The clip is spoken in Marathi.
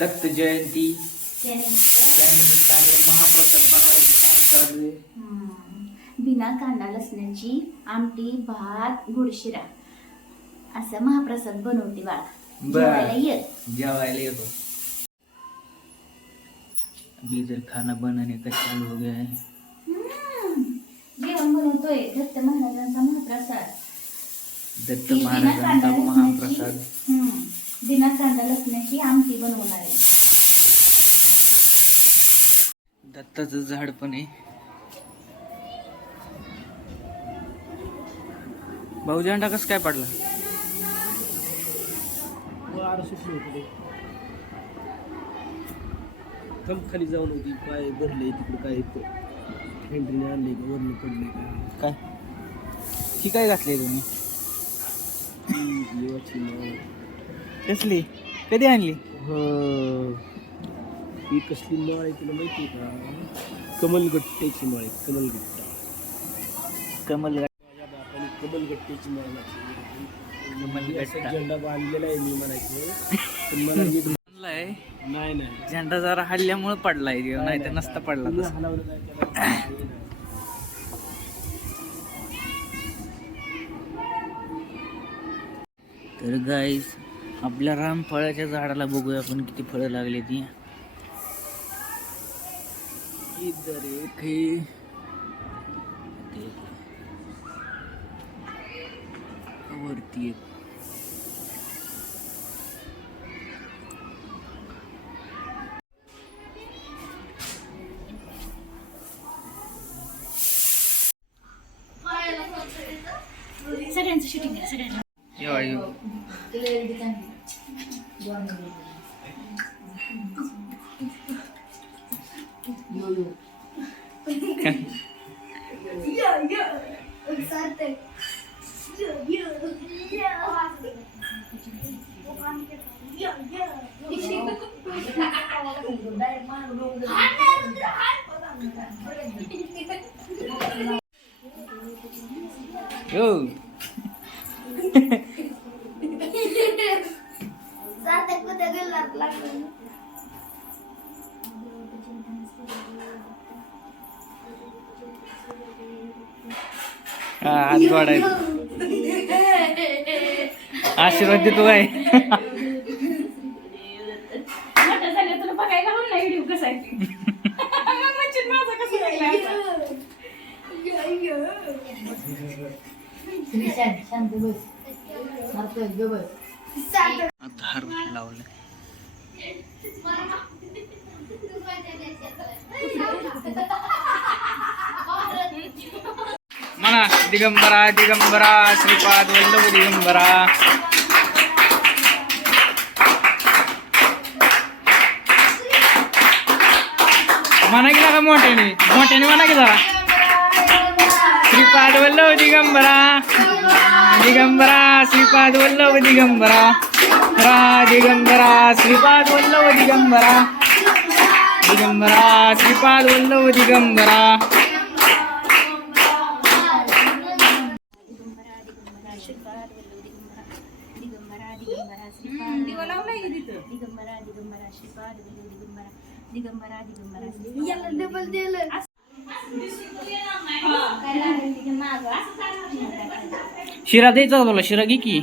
दत्त जयंती त्यानिमित्ताने महाप्रसाद बनवायचं काम चालू आहे. बिना कांदा लसणाची आमटी, भात, गुळ शिरा असं महाप्रसाद बनवते बाळा. जेवायला ये. जेवायला येतो. अभी इधर खाना बनाने का चालू हो गया है. जेवण बनवतोय दत्त महाराजांचा महाप्रसाद. दत्त महाराजांचा महाप्रसाद. बिना कांदा लसणाची आमटी बनवणार आहे. दत्ताचं झाड पण आहे. भाऊ झेंडा कसं काय पडला? वार सुटली होती कम खाली जाऊन होती. काय भरले तिकडे काय हेंड्रीने आणले का वरले पडले का काय ही काय घातली तुम्ही? देवाची नाव कसली? कधी आणली? ही कसली माळ आहे तुला माहिती आहे का? कमलगट्ट्याची माळ आहे. कमलगट्टा. कमल माझ्या बापाने कमलगट्ट्याची माळ घातली. कमलगट्टा. झेंडा बांधलेला आहे मी म्हणायचं पण मला नीट आणलाय. नाही नाही झेंडा जरा हल्ल्यामुळे पडलाय, नाही तर नसता पडला पुन्हा तसा. हलवलं नाही त्याला. तर गाईस आपल्या रामफळाच्या झाडाला बघूया आपण किती फळं लागली ती. इधर एक है. वरती एक. सगळ्यांचं शूटिंग आहे सगळ्यांना. येवा येऊ. यो हात वाढायचं. आशीर्वाद देतो काय? मोठं झालं तुला बघायला हवं ना व्हिडिओ कसा आहे ते. मच्छर माझा कसा लागला. आता हार लावलं. म्हणा दिगंबरा दिगंबरा श्रीपाद वल्लभ दिगंबरा. म्हणा की का मोठ्याने मोठ्याने म्हणा की जरा. श्रीपाद वल्लभ दिगंबरा दिगंबरा श्रीपाद वल्लभ दिगंबरा. रा दिगंबरा श्रीपाद वल्लभ दिगंबरा दिगंबरा श्रीपाद वल्लभ दिगंबरा. शिरा द्यायचा तुला. शिरा घे की.